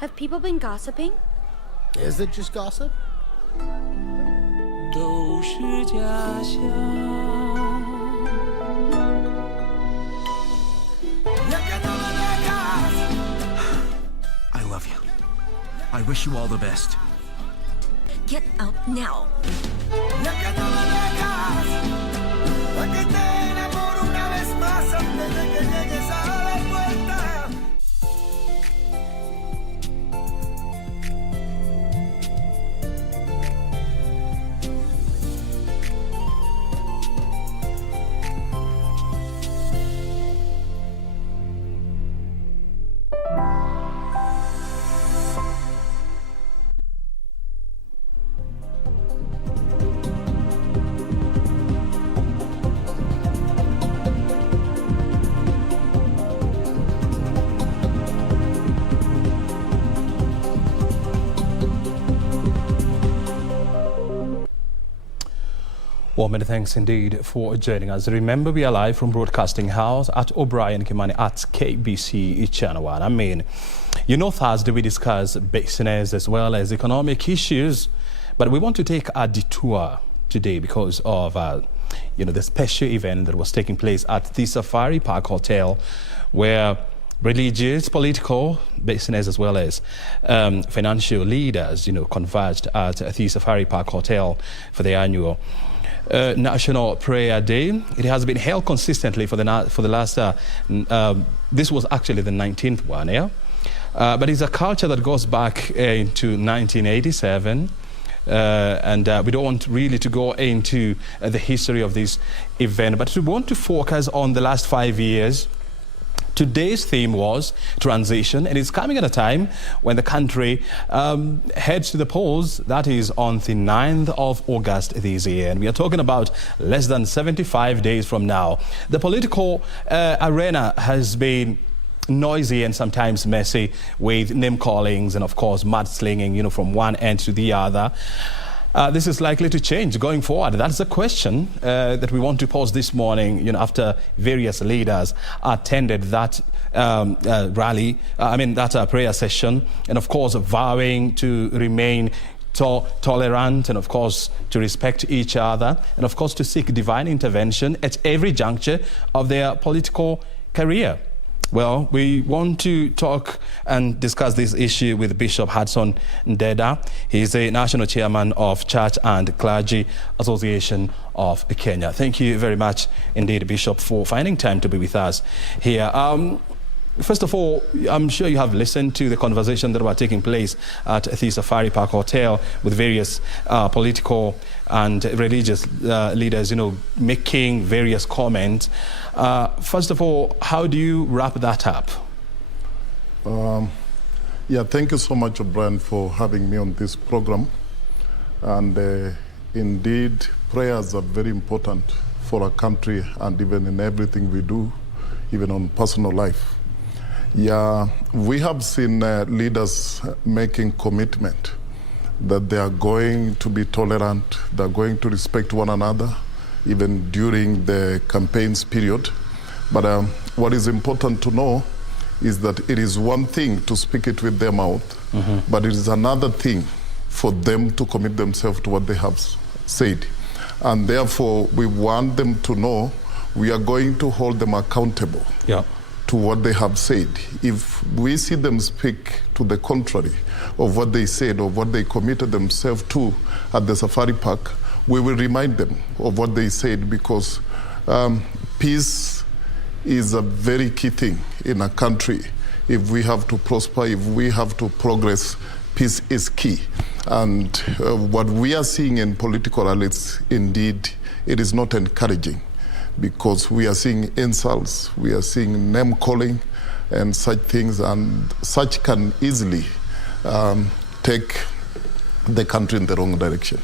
Have people been gossiping? Is it just gossip? I love you. I wish you all the best. Get out now. Well, many thanks indeed for joining us. Remember, we are live from Broadcasting House at O'Brien Kimani at KBC Channel 1. I mean, you know, Thursday we discuss business as well as economic issues, but we want to take a detour today because of, the special event that was taking place at the Safari Park Hotel, where religious, political, business as well as financial leaders, converged at the Safari Park Hotel for the annual National Prayer Day. It has been held consistently for the last, this was actually the 19th one, yeah? But it's a culture that goes back into 1987. And we don't want really to go into the history of this event, but we want to focus on the last 5 years. Today's theme was transition, and it's coming at a time when the country heads to the polls. That is on the 9th of August this year, and we are talking about less than 75 days from now. The political arena has been noisy and sometimes messy, with name callings and of course mudslinging, from one end to the other. This is likely to change going forward. That's the question that we want to pose this morning, after various leaders attended that that prayer session, and of course vowing to remain tolerant and of course to respect each other, and of course to seek divine intervention at every juncture of their political career. Well, we want to talk and discuss this issue with Bishop Hudson Ndeda. He is the National Chairman of Church and Clergy Association of Kenya. Thank you very much indeed, Bishop, for finding time to be with us here. First of all, I'm sure you have listened to the conversation that were taking place at the Safari Park Hotel with various political and religious leaders, making various comments. First of all, how do you wrap that up? Thank you so much, O'Brien, for having me on this program. And indeed, prayers are very important for our country and even in everything we do, even on personal life. We have seen leaders making commitment that they are going to be tolerant, they're going to respect one another, even during the campaigns period. But what is important to know is that it is one thing to speak it with their mouth, but it is another thing for them to commit themselves to what they have said. And therefore, we want them to know we are going to hold them accountable to what they have said. If we see them speak to the contrary of what they said or what they committed themselves to at the Safari Park, we will remind them of what they said, because peace is a very key thing in a country. If we have to prosper, if we have to progress, peace is key. And what we are seeing in political rallies, indeed, it is not encouraging, because we are seeing insults, we are seeing name calling and such things, and such can easily take the country in the wrong direction.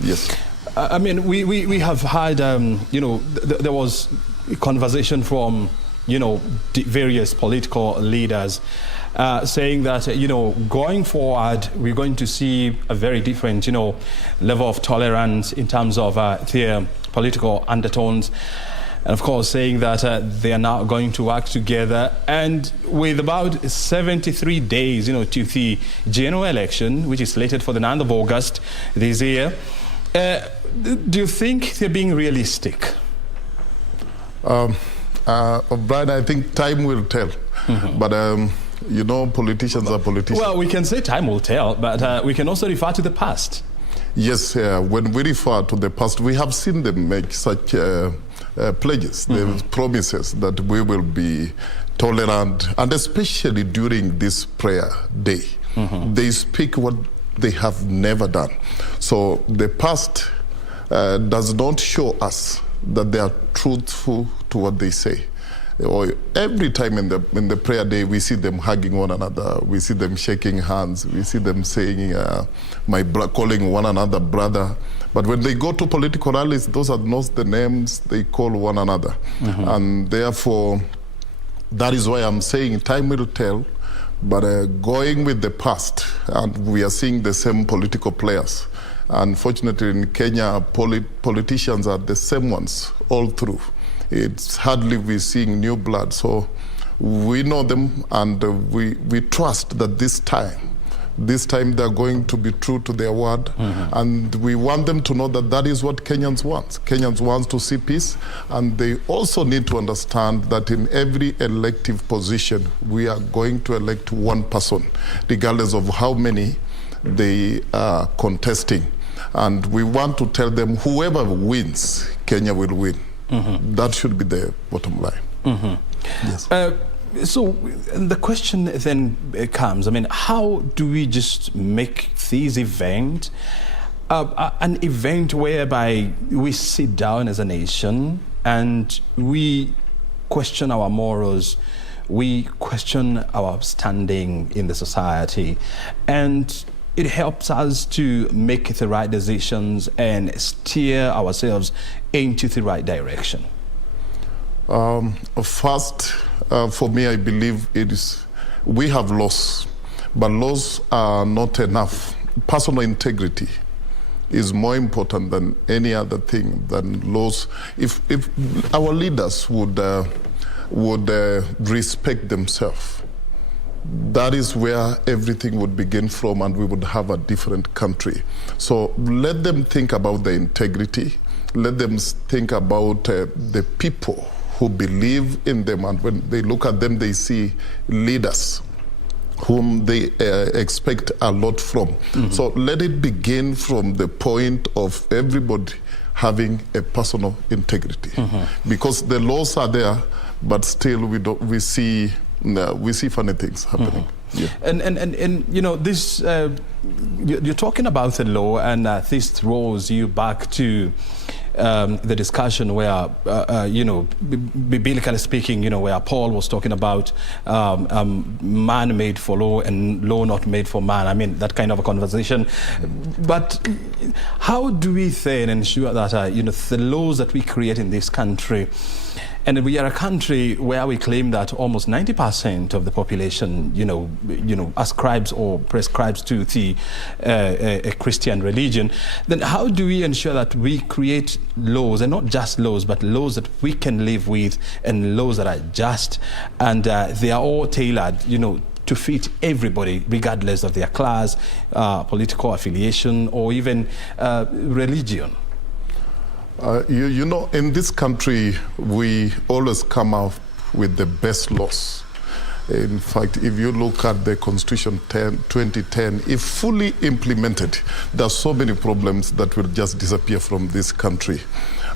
Yes. I mean, we have had, there was conversation from, various political leaders saying that, going forward, we're going to see a very different, level of tolerance in terms of their political undertones. And of course, saying that they are now going to work together. And with about 73 days, to the general election, which is slated for the 9th of August this year, do you think they're being realistic? Brian, I think time will tell. But, politicians are politicians. Well, we can say time will tell, but we can also refer to the past. Yes, when we refer to the past, we have seen them make such pledges, the promises that we will be tolerant, and especially during this prayer day. They speak what they have never done. So the past does not show us that they are truthful to what they say. Or every time in the prayer day, we see them hugging one another, we see them shaking hands, we see them saying, calling one another brother. But when they go to political rallies, those are not the names they call one another. And therefore, that is why I'm saying time will tell. But going with the past, and we are seeing the same political players. Unfortunately, in Kenya, politicians are the same ones all through. It's hardly we're seeing new blood. So we know them, and we trust that this time they're going to be true to their word. And we want them to know that that is what Kenyans want. Kenyans want to see peace, and they also need to understand that in every elective position, we are going to elect one person, regardless of how many they are contesting. And we want to tell them whoever wins, Kenya will win. That should be the bottom line. Yes. So the question then comes, how do we just make this event an event whereby we sit down as a nation and we question our morals, we question our standing in the society, and it helps us to make the right decisions and steer ourselves into the right direction? First, for me, I believe we have laws, but laws are not enough. Personal integrity is more important than any other thing than laws. If our leaders would respect themselves, that is where everything would begin from, and we would have a different country. So let them think about the integrity. Let them think about the people who believe in them, and when they look at them, they see leaders whom they expect a lot from. So let it begin from the point of everybody having a personal integrity, because the laws are there, but still we see funny things happening. Yeah. And this you're talking about the law, and this throws you back to the discussion where biblically speaking, where Paul was talking about man made for law and law not made for man. That kind of a conversation. But how do we then ensure that the laws that we create in this country, and we are a country where we claim that almost 90% of the population, ascribes or prescribes to the a Christian religion, then how do we ensure that we create laws, and not just laws, but laws that we can live with, and laws that are just, and they are all tailored, to fit everybody, regardless of their class, political affiliation, or even religion? In this country, we always come out with the best laws. In fact, if you look at the Constitution 2010, if fully implemented, there are so many problems that will just disappear from this country.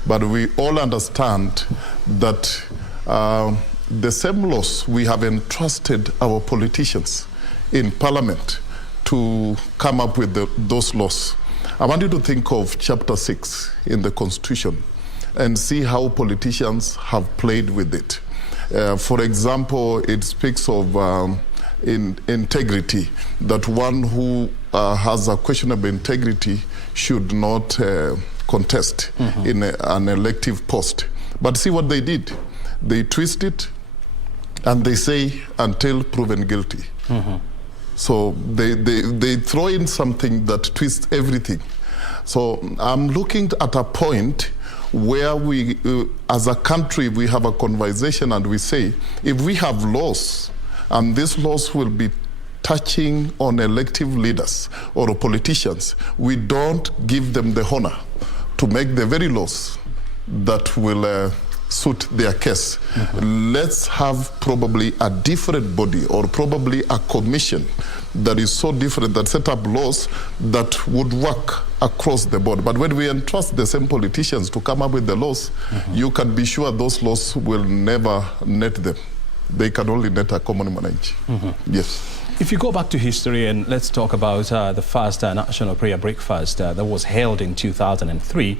But we all understand that the same laws, we have entrusted our politicians in Parliament to come up with those laws. I want you to think of chapter 6 in the Constitution and see how politicians have played with it. For example, it speaks of integrity, that one who has a questionable integrity should not contest in an elective post. But see what they did. They twist it and they say, until proven guilty. So they throw in something that twists everything. So I'm looking at a point where we, as a country, we have a conversation and we say, if we have laws, and these laws will be touching on elective leaders or politicians, we don't give them the honor to make the very laws that will suit their case. Let's have probably a different body or probably a commission that is so different that set up laws that would work across the board. But when we entrust the same politicians to come up with the laws, you can be sure those laws will never net them. They can only net a common man. Yes. If you go back to history and let's talk about the first National Prayer Breakfast that was held in 2003.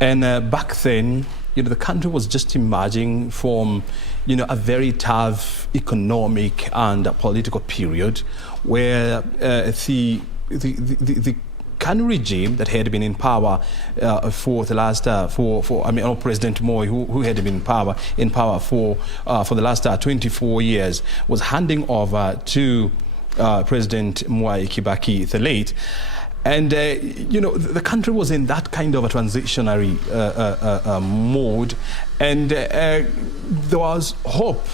And back then, the country was just emerging from, a very tough economic and political period where the Kanu regime that had been in power for the last, President Moi, who had been in power for the last 24 years, was handing over to President Mwai Kibaki the late. And, the country was in that kind of a transitionary mode. And there was hope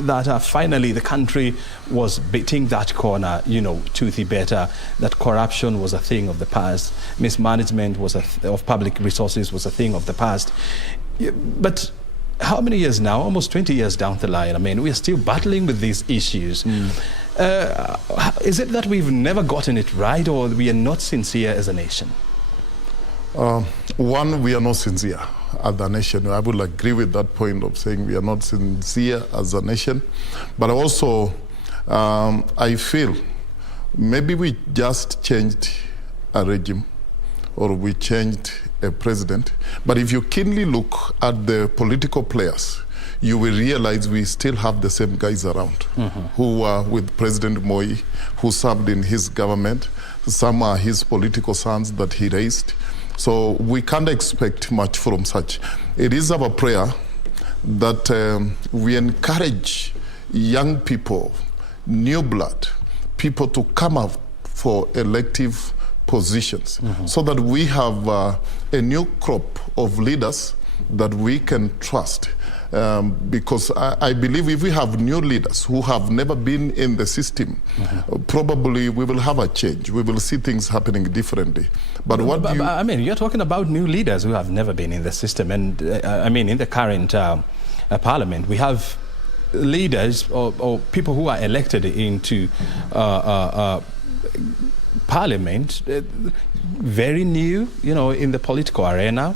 that finally the country was beating that corner, to the better, that corruption was a thing of the past, mismanagement of public resources was a thing of the past. But how many years now? Almost 20 years down the line, we are still battling with these issues. Is it that we've never gotten it right, or we are not sincere as a nation? One, we are not sincere as a nation. I would agree with that point of saying we are not sincere as a nation. But also, I feel maybe we just changed a regime or we changed a president. But if you keenly look at the political players, you will realize we still have the same guys around who are with President Moi, who served in his government. Some are his political sons that he raised. So we can't expect much from such. It is our prayer that we encourage young people, new blood, people to come up for elective positions so that we have a new crop of leaders that we can trust. Because I believe if we have new leaders who have never been in the system, probably we will have a change. We will see things happening differently. But you're talking about new leaders who have never been in the system. And in the current parliament, we have leaders or people who are elected into parliament, very new, in the political arena.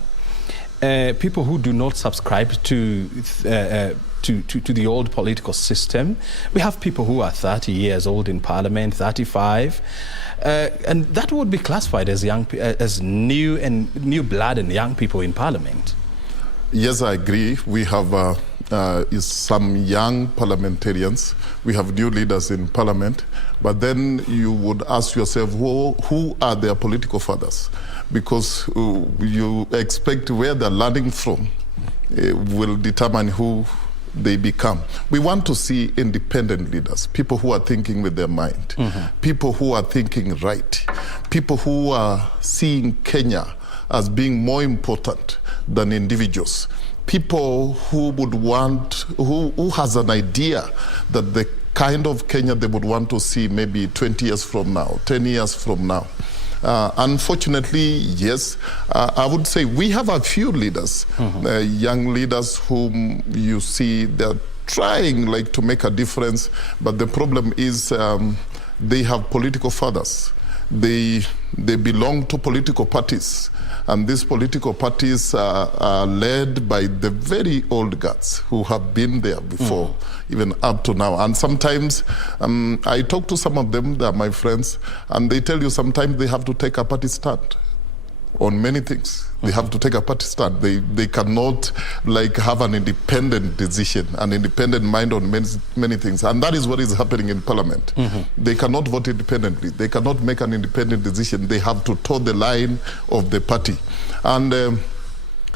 People who do not subscribe to the old political system. We have people who are 30 years old in parliament, 35, and that would be classified as new blood and young people in parliament. Yes, I agree. We have some young parliamentarians. We have new leaders in parliament. But then you would ask yourself, who are their political fathers? Because you expect where they're learning from will determine who they become. We want to see independent leaders, people who are thinking with their mind, people who are thinking right, people who are seeing Kenya as being more important than individuals, people who would want, who has an idea that the kind of Kenya they would want to see maybe 20 years from now, 10 years from now. Unfortunately, yes, I would say we have a few leaders, young leaders whom you see they're trying to make a difference, but the problem is they have political fathers. They belong to political parties, and these political parties are led by the very old guards who have been there before, even up to now. And sometimes I talk to some of them, they're my friends, and they tell you sometimes they have to take a party stand on many things. They have to take a party stand. They cannot have an independent decision, an independent mind on many things. And that is what is happening in Parliament. They cannot vote independently. They cannot make an independent decision. They have to toe the line of the party. And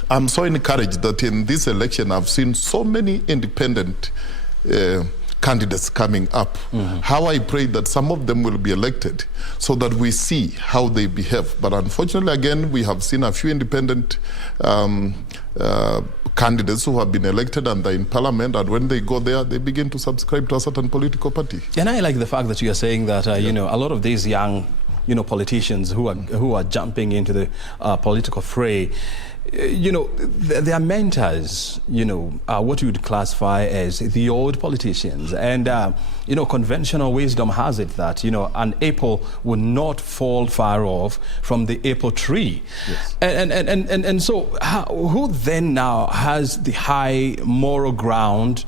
I'm so encouraged that in this election I've seen so many independent candidates coming up. How I pray that some of them will be elected so that we see how they behave. But unfortunately, again, we have seen a few independent candidates who have been elected and they're in parliament, and when they go there, they begin to subscribe to a certain political party. And I like the fact that you are saying that, you know, a lot of these young, you know, politicians who are jumping into the political fray, you know, their mentors, you know, are what you would classify as the old politicians. And, you know, conventional wisdom has it that, you know, an apple will not fall far off from the apple tree. Yes. And so who then now has the high moral ground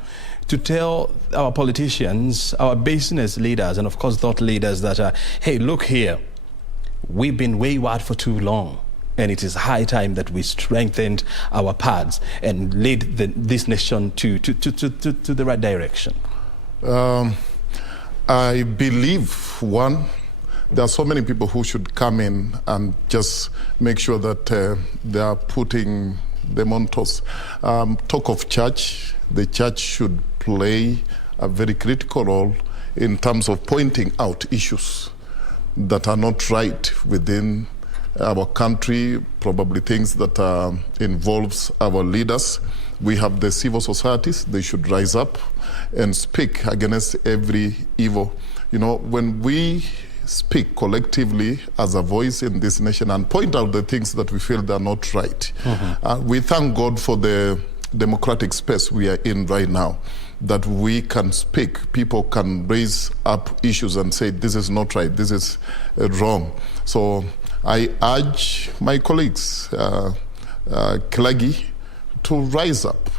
to tell our politicians, our business leaders, and of course thought leaders that, hey, look here, we've been wayward for too long, and it is high time that we strengthened our paths and lead this nation to the right direction? I believe, one, there are so many people who should come in and just make sure that they are putting them on toes. Talk of church, the church should play a very critical role in terms of pointing out issues that are not right within our country, probably things that involves our leaders. We have the civil societies, they should rise up and speak against every evil. You know, when we speak collectively as a voice in this nation and point out the things that we feel that are not right, we thank God for the democratic space we are in right now, that we can speak, people can raise up issues and say, this is not right, this is wrong. So I urge my colleagues, Kilagi, to rise up,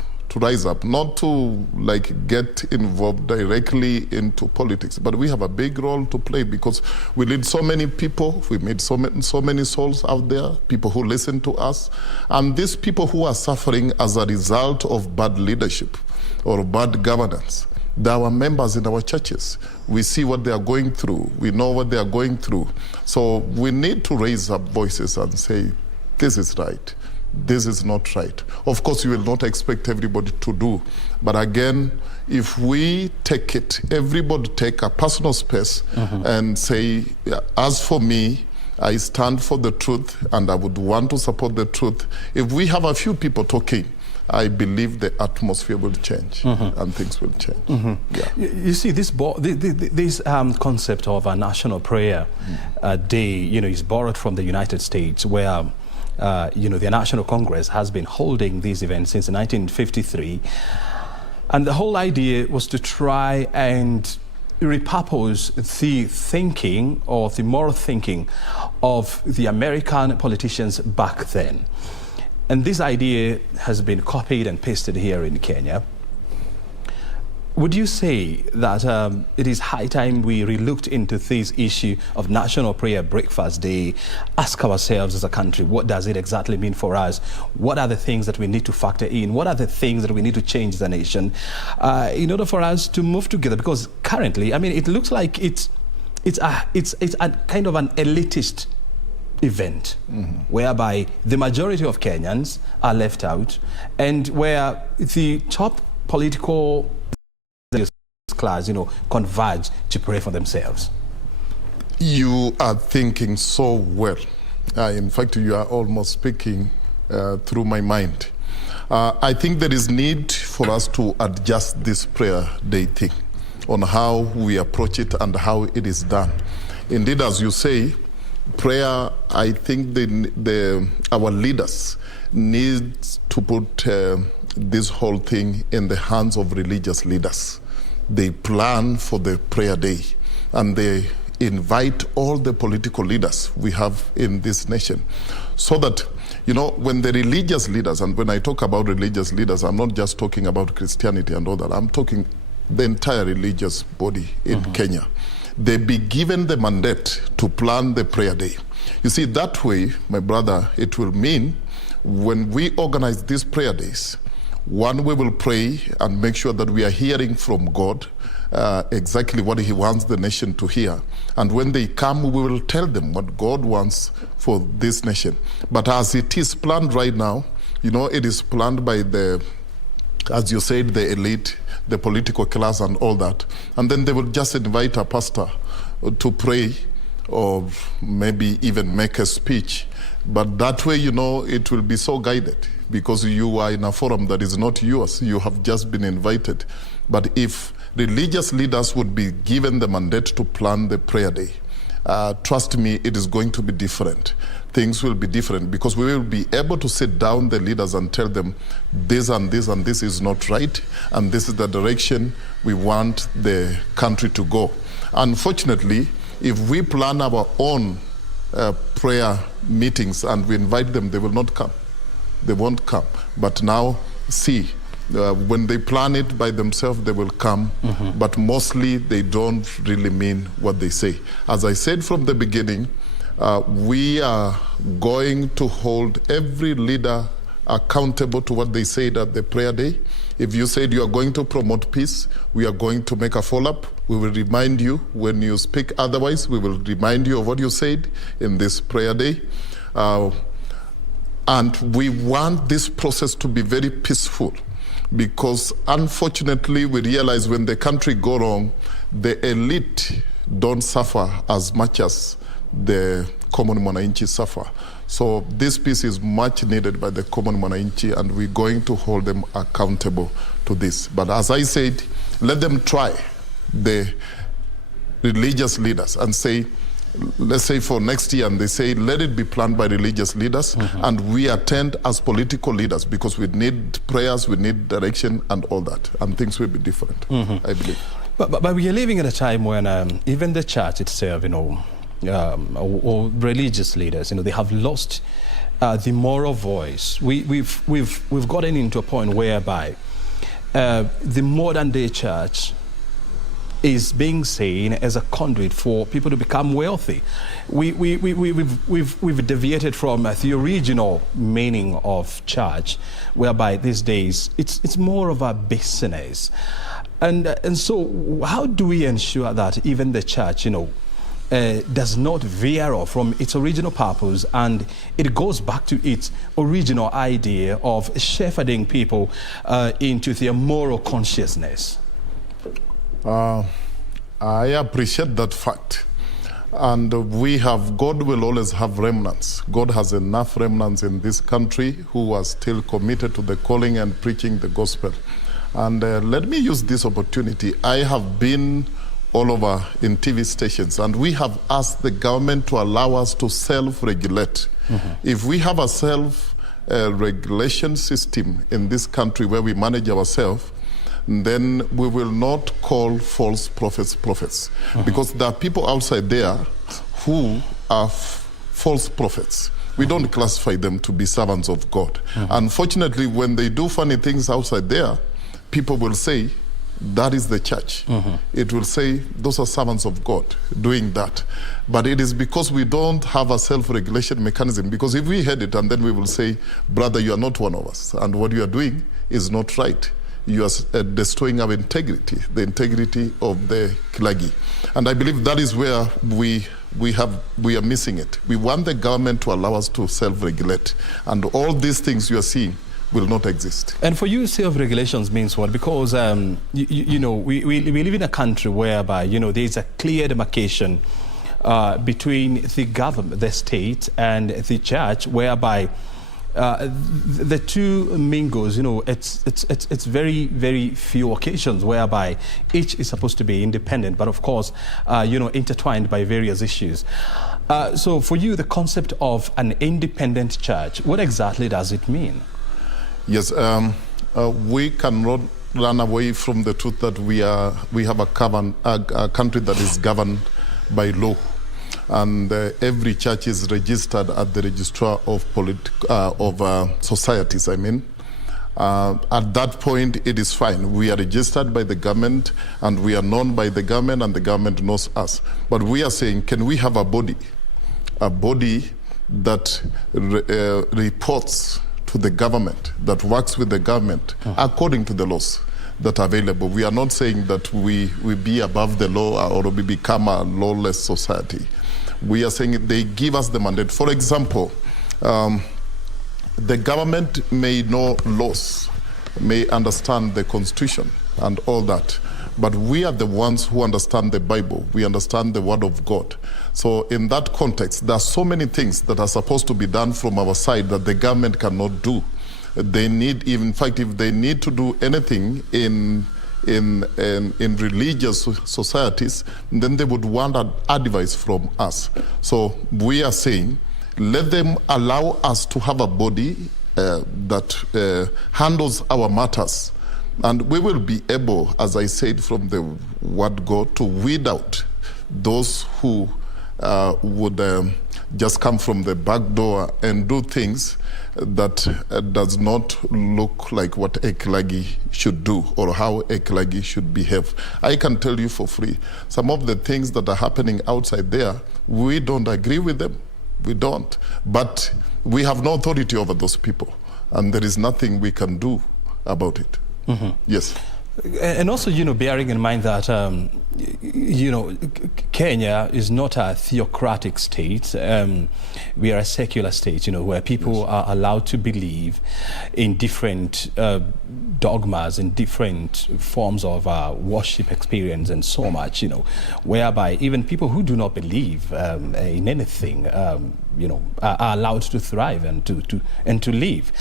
not to like get involved directly into politics, but we have a big role to play because we lead so many people, we made so many souls out there, people who listen to us, and these people who are suffering as a result of bad leadership or bad governance, they are our members in our churches. We see what they are going through. We know what they are going through. So we need to raise up voices and say, this is right. This is not right. Of course, you will not expect everybody to do. But again, if we take it, everybody take a personal space and say, as for me, I stand for the truth and I would want to support the truth. If we have a few people talking, I believe the atmosphere will change and things will change. Yeah. You see, this concept of a national prayer day, you know, is borrowed from the United States, where you know, the National Congress has been holding these events since 1953. And the whole idea was to try and repurpose the thinking or the moral thinking of the American politicians back then. And this idea has been copied and pasted here in Kenya. Would you say that it is high time we relooked into this issue of National Prayer Breakfast Day, ask ourselves as a country, what does it exactly mean for us? What are the things that we need to factor in? What are the things that we need to change as a nation in order for us to move together? Because currently, I mean, it looks like it's a kind of an elitist event whereby the majority of Kenyans are left out, and where the top political class, you know, converge to pray for themselves. You are thinking so well. In fact, you are almost speaking through my mind. I think there is need for us to adjust this prayer day thing on how we approach it and how it is done. Indeed, as you say, prayer, I think our leaders need to put this whole thing in the hands of religious leaders. They plan for the prayer day and they invite all the political leaders we have in this nation, so that, you know, when the religious leaders, and when I talk about religious leaders, I'm not just talking about Christianity and all that, I'm talking the entire religious body in Kenya. They be given the mandate to plan the prayer day. You see, that way, my brother, it will mean when we organize these prayer days, one, we will pray and make sure that we are hearing from God exactly what He wants the nation to hear. And when they come, we will tell them what God wants for this nation. But as it is planned right now, you know, it is planned by the, as you said, the elite, the political class and all that. And then they will just invite a pastor to pray or maybe even make a speech. But that way, you know, it will be so guided because you are in a forum that is not yours. You have just been invited. But if religious leaders would be given the mandate to plan the prayer day, trust me, it is going to be different. Things will be different because we will be able to sit down the leaders and tell them this and this and this is not right, and this is the direction we want the country to go. Unfortunately, if we plan our own prayer meetings and we invite them, they will not come. They won't come. But now, see, when they plan it by themselves, they will come, but mostly they don't really mean what they say. As I said from the beginning, we are going to hold every leader accountable to what they said at the prayer day. If you said you are going to promote peace, we are going to make a follow-up. We will remind you when you speak otherwise. We will remind you of what you said in this prayer day. And we want this process to be very peaceful, because unfortunately we realize when the country go wrong, the elite don't suffer as much as the common mwananchi suffer. So this peace is much needed by the common mwananchi, and we're going to hold them accountable to this. But as I said, let them try, the religious leaders, and say, let's say for next year, and they say, let it be planned by religious leaders, and we attend as political leaders, because we need prayers, we need direction and all that, and things will be different, I believe. But we are living in a time when even the church itself, you know, or religious leaders, you know, they have lost the moral voice. We've gotten into a point whereby the modern day church is being seen as a conduit for people to become wealthy. We've deviated from the original meaning of church, whereby these days it's more of a business. And so how do we ensure that even the church, you know, does not veer off from its original purpose, and it goes back to its original idea of shepherding people into their moral consciousness? I appreciate that fact. And God will always have remnants. God has enough remnants in this country who are still committed to the calling and preaching the gospel. And let me use this opportunity. I have been all over in TV stations, and we have asked the government to allow us to self-regulate. If we have a self-regulation system in this country where we manage ourselves, then we will not call false prophets prophets, because there are people outside there who are false prophets. We don't classify them to be servants of God. Unfortunately, when they do funny things outside there, people will say, that is the church. It will say, those are servants of God doing that. But it is because we don't have a self-regulation mechanism. Because if we had it, and then we will say, brother, you are not one of us, and what you are doing is not right. You are destroying our integrity, the integrity of the Kilagi. And I believe that is where we are missing it. We want the government to allow us to self-regulate. And all these things you are seeing will not exist. And for you, self-regulations means what? Because, you know, we live in a country whereby, you know, there's a clear demarcation between the government, the state, and the church, whereby the two mingles, you know, it's very, very few occasions whereby each is supposed to be independent, but of course, you know, intertwined by various issues. So for you, the concept of an independent church, what exactly does it mean? Yes, we cannot run away from the truth that we have a country that is governed by law, and every church is registered at the registrar of societies. I mean, at that point, it is fine. We are registered by the government, and we are known by the government, and the government knows us. But we are saying, can we have a body that reports to the government, that works with the government according to the laws that are available? We are not saying that we be above the law or we become a lawless society. We are saying they give us the mandate. For example, the government may know laws, may understand the constitution, and all that. But we are the ones who understand the Bible. We understand the Word of God. So in that context, there are so many things that are supposed to be done from our side that the government cannot do. They need, in fact, if they need to do anything in religious societies, then they would want advice from us. So we are saying, let them allow us to have a body that handles our matters. And we will be able, as I said from the word God, to weed out those who would just come from the back door and do things that does not look like what a Kilagi should do or how a Kilagi should behave. I can tell you for free, some of the things that are happening outside there, we don't agree with them. We don't. But we have no authority over those people, and there is nothing we can do about it. Mm-hmm. Yes. And also, bearing in mind that, Kenya is not a theocratic state. We are a secular state, where people are allowed to believe in different dogmas, in different forms of worship experience and so much, whereby even people who do not believe in anything, are allowed to thrive and to live.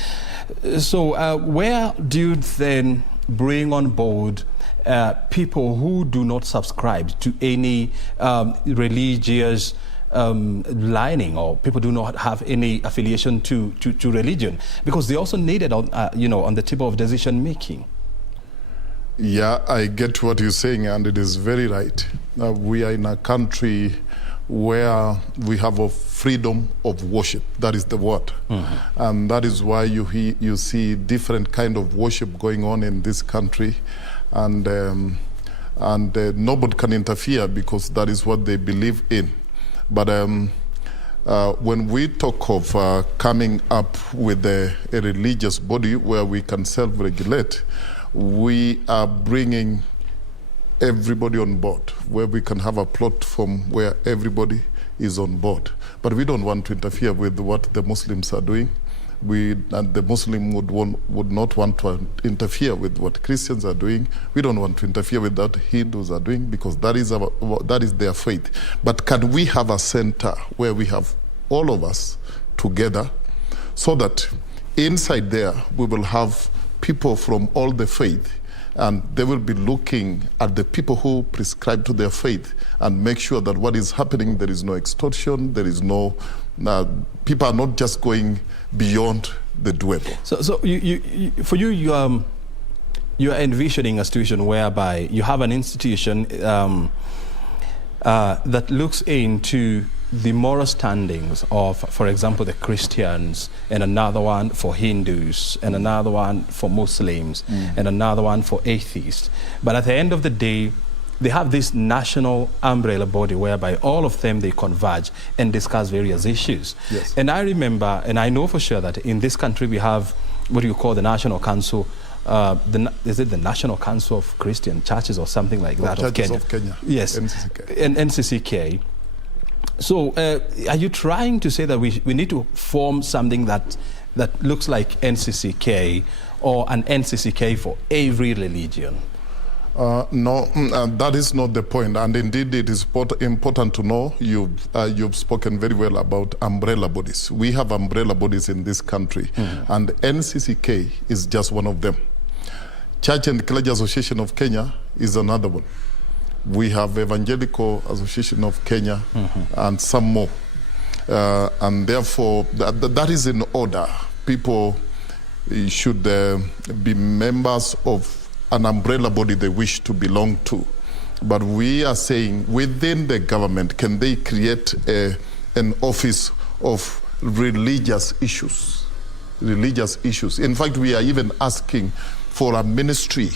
So where do you then bring on board people who do not subscribe to any religious lining, or people do not have any affiliation to religion, because they also need it on the table of decision making? Yeah, I get what you're saying, and it is very right. We are in a country where we have a freedom of worship. That is the word. Mm-hmm. And that is why you see different kind of worship going on in this country. And nobody can interfere because that is what they believe in. But when we talk of coming up with a religious body where we can self-regulate, we are bringing everybody on board, where we can have a platform where everybody is on board. But we don't want to interfere with what the Muslims are doing. And the Muslim would not want to interfere with what Christians are doing. We don't want to interfere with what Hindus are doing, because that is their faith. But can we have a center where we have all of us together, so that inside there we will have people from all the faith, and they will be looking at the people who prescribe to their faith and make sure that what is happening, there is no extortion, there is no, people are not just going beyond the doable. So you are envisioning a situation whereby you have an institution that looks into the moral standings of, for example, the Christians, and another one for Hindus, and another one for Muslims, and another one for atheists. But at the end of the day, they have this national umbrella body whereby all of them, they converge and discuss various issues. Yes. And I remember, and I know for sure that in this country we have what you call the National Council, is it the National Council of Christian Churches or something like that of Kenya? Of Kenya. Yes. NCCK. And NCCK. So are you trying to say that we need to form something that looks like NCCK, or an NCCK for every religion? No, that is not the point. And indeed, it is important to know you've spoken very well about umbrella bodies. We have umbrella bodies in this country, and NCCK is just one of them. Church and Clergy Association of Kenya is another one. We have Evangelical Association of Kenya, and some more. And therefore, that is in order. People should be members of an umbrella body they wish to belong to. But we are saying, within the government, can they create an office of religious issues? Religious issues. In fact, we are even asking for a ministry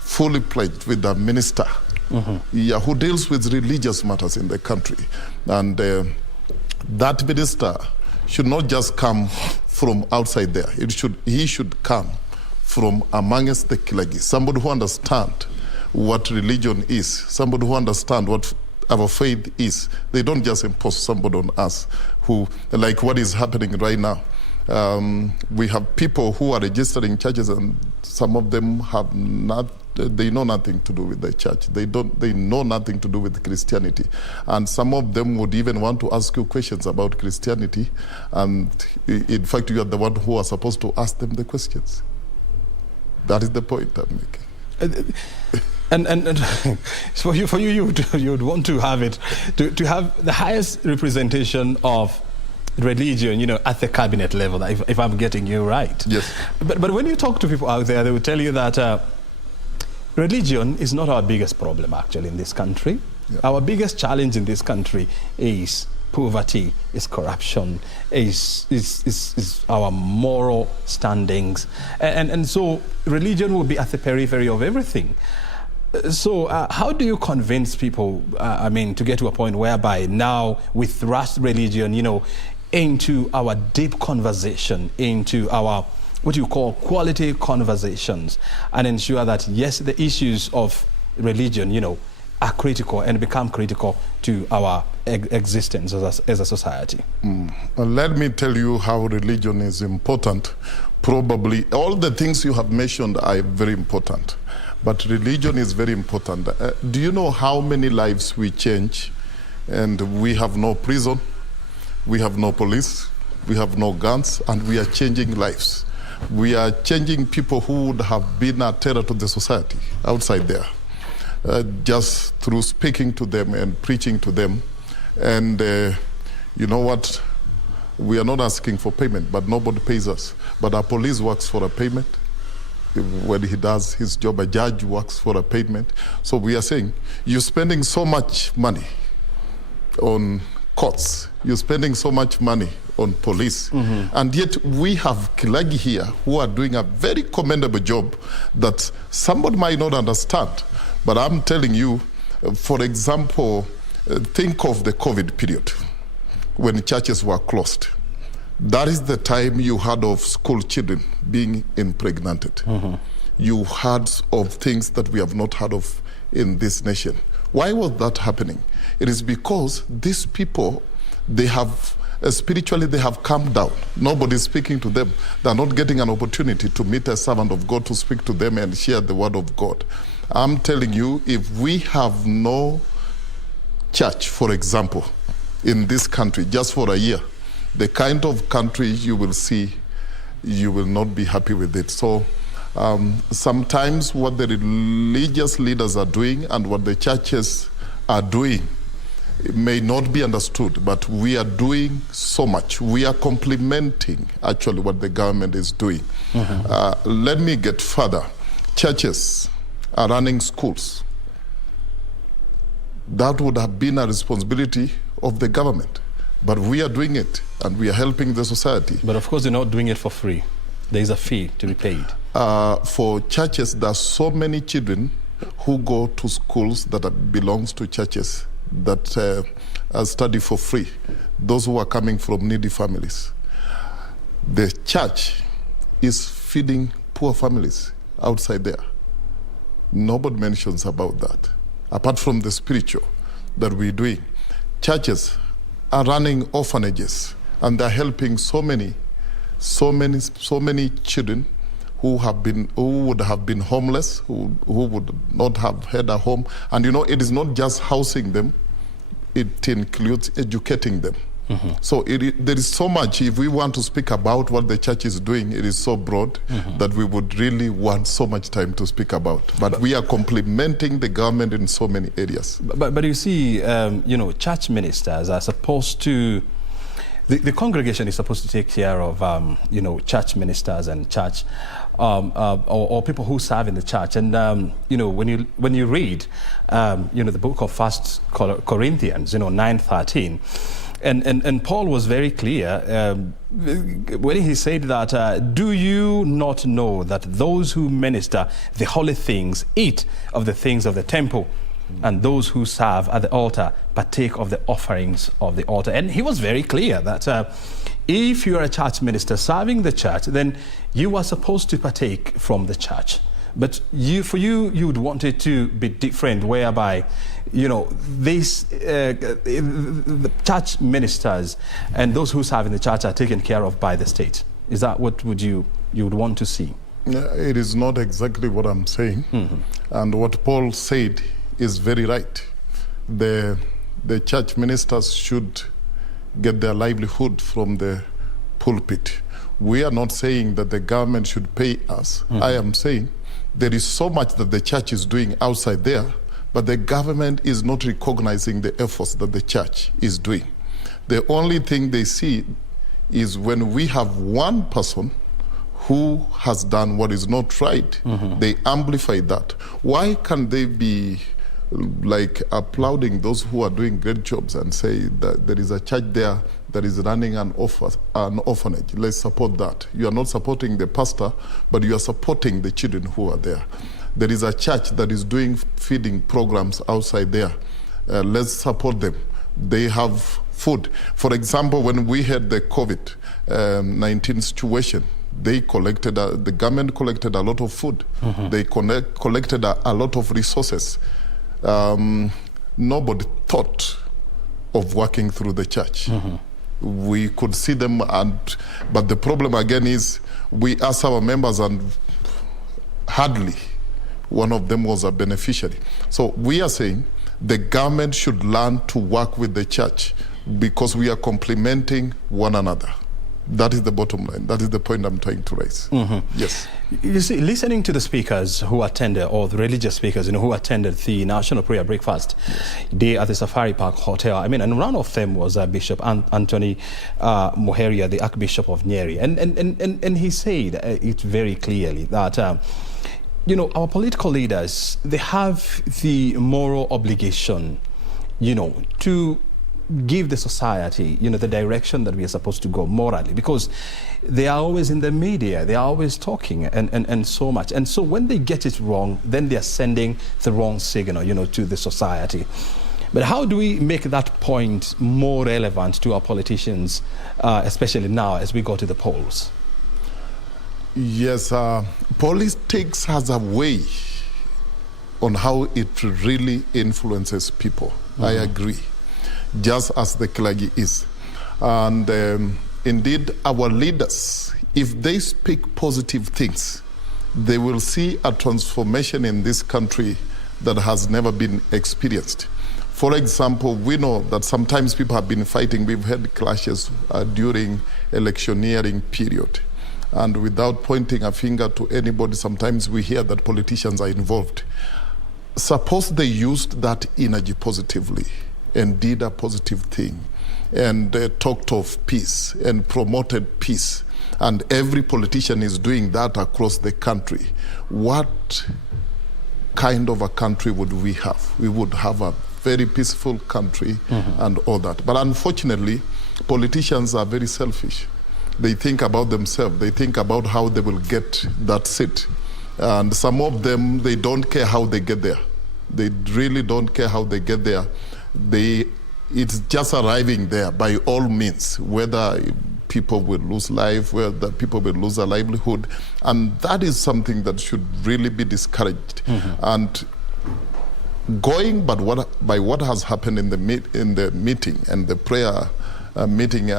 fully pledged with a minister who deals with religious matters in the country. And that minister should not just come from outside there. He should come from amongst the Kilagi, somebody who understands what religion is, somebody who understands what our faith is. They don't just impose somebody on us, who, like what is happening right now. We have people who are registering churches, and some of them have not They know nothing to do with the church. They know nothing to do with Christianity. And some of them would even want to ask you questions about Christianity. And in fact, you are the one who are supposed to ask them the questions. That is the point I'm making. And for you would want to have it, to have the highest representation of religion, at the cabinet level, if I'm getting you right. Yes. But when you talk to people out there, they will tell you that religion is not our biggest problem, actually, in this country. Yeah. Our biggest challenge in this country is poverty, is corruption, is our moral standings. And so religion will be at the periphery of everything. So how do you convince people, to get to a point whereby now we thrust religion, into our deep conversation, into our, what you call quality conversations, and ensure that, yes, the issues of religion, are critical and become critical to our existence as a society? Let me tell you how religion is important. Probably all the things you have mentioned are very important. But religion is very important. Do you know how many lives we change? And we have no prison, we have no police, we have no guns, and we are changing lives. We are changing people who would have been a terror to the society outside there, just through speaking to them and preaching to them. And you know what? We are not asking for payment, but nobody pays us. But our police works for a payment. When he does his job, a judge works for a payment. So we are saying, you're spending so much money on courts, you're spending so much money on police, and yet we have Kilagi here who are doing a very commendable job that somebody might not understand. But I'm telling you, for example, think of the COVID period when churches were closed. That is the time you heard of school children being impregnated. You heard of things that we have not heard of in this nation. Why was that happening? It is because these people, they have, spiritually, they have calmed down. Nobody's speaking to them. They're not getting an opportunity to meet a servant of God to speak to them and share the word of God. I'm telling you, if we have no church, for example, in this country, just for a year, the kind of country you will see, you will not be happy with it. So sometimes what the religious leaders are doing and what the churches are doing may not be understood, but we are doing so much. We are complementing actually what the government is doing. Let me get further. Churches are running schools. That would have been a responsibility of the government. But we are doing it, and we are helping the society. But of course, you're not doing it for free. There is a fee to be paid. For churches, there are so many children who go to schools that belongs to churches that study for free. Those who are coming from needy families. The church is feeding poor families outside there. Nobody mentions about that. Apart from the spiritual that we're doing, churches are running orphanages, and they're helping so many children who would have been homeless, who would not have had a home. And it is not just housing them, it includes educating them. So there is so much. If we want to speak about what the church is doing, it is so broad that we would really want so much time to speak about. But we are complementing the government in so many areas. But you see, church ministers are supposed to, the congregation is supposed to take care of, church ministers and church, or people who serve in the church. And, when you read, the book of 1 Corinthians, 9:13, and Paul was very clear when he said that, do you not know that those who minister the holy things eat of the things of the temple, and those who serve at the altar partake of the offerings of the altar? And he was very clear that if you are a church minister serving the church, then you are supposed to partake from the church. But you would want it to be different, whereby, the church ministers and those who serve in the church are taken care of by the state. Is that what you would want to see? It is not exactly what I'm saying. And what Paul said is very right. The church ministers should get their livelihood from the pulpit. We are not saying that the government should pay us. I am saying there is so much that the church is doing outside there, but the government is not recognizing the efforts that the church is doing. The only thing they see is when we have one person who has done what is not right, they amplify that. Why can they be like applauding those who are doing great jobs and say that there is a church there that is running an orphanage? Let's support that. You are not supporting the pastor, but you are supporting the children who are there. There is a church that is doing feeding programs outside there. Let's support them. They have food. For example, when we had the COVID-19 situation, the government collected a lot of food. They collected a lot of resources. Nobody thought of working through the church. We could see them, but the problem again is we asked our members and hardly one of them was a beneficiary. So we are saying the government should learn to work with the church because we are complementing one another. That is the bottom line. That is the point I'm trying to raise. Yes. You see, listening to the speakers who attended, or the religious speakers who attended the National Prayer Breakfast Day at the Safari Park Hotel, I mean, and one of them was Bishop Anthony Moheria, the Archbishop of Nyeri. And he said it very clearly that you know, our political leaders, they have the moral obligation, you know, to give the society, you know, the direction that we are supposed to go morally, because they are always in the media, they are always talking and so much. And so when they get it wrong, then they are sending the wrong signal, you know, to the society. But how do we make that point more relevant to our politicians, especially now as we go to the polls? Yes, politics has a way on how it really influences people. I agree, just as the clergy is. And indeed, our leaders, if they speak positive things, they will see a transformation in this country that has never been experienced. For example, we know that sometimes people have been fighting. We've had clashes during electioneering period. And without pointing a finger to anybody, sometimes we hear that politicians are involved. Suppose they used that energy positively and did a positive thing and talked of peace and promoted peace, and every politician is doing that across the country. What kind of a country would we have? We would have a very peaceful country and all that. But unfortunately, politicians are very selfish. They think about themselves. They think about how they will get that seat. And some of them, they don't care how they get there. They really don't care how they get there. It's just arriving there by all means, whether people will lose life, whether people will lose their livelihood. And that is something that should really be discouraged. And going by what has happened in the meeting and the prayer meeting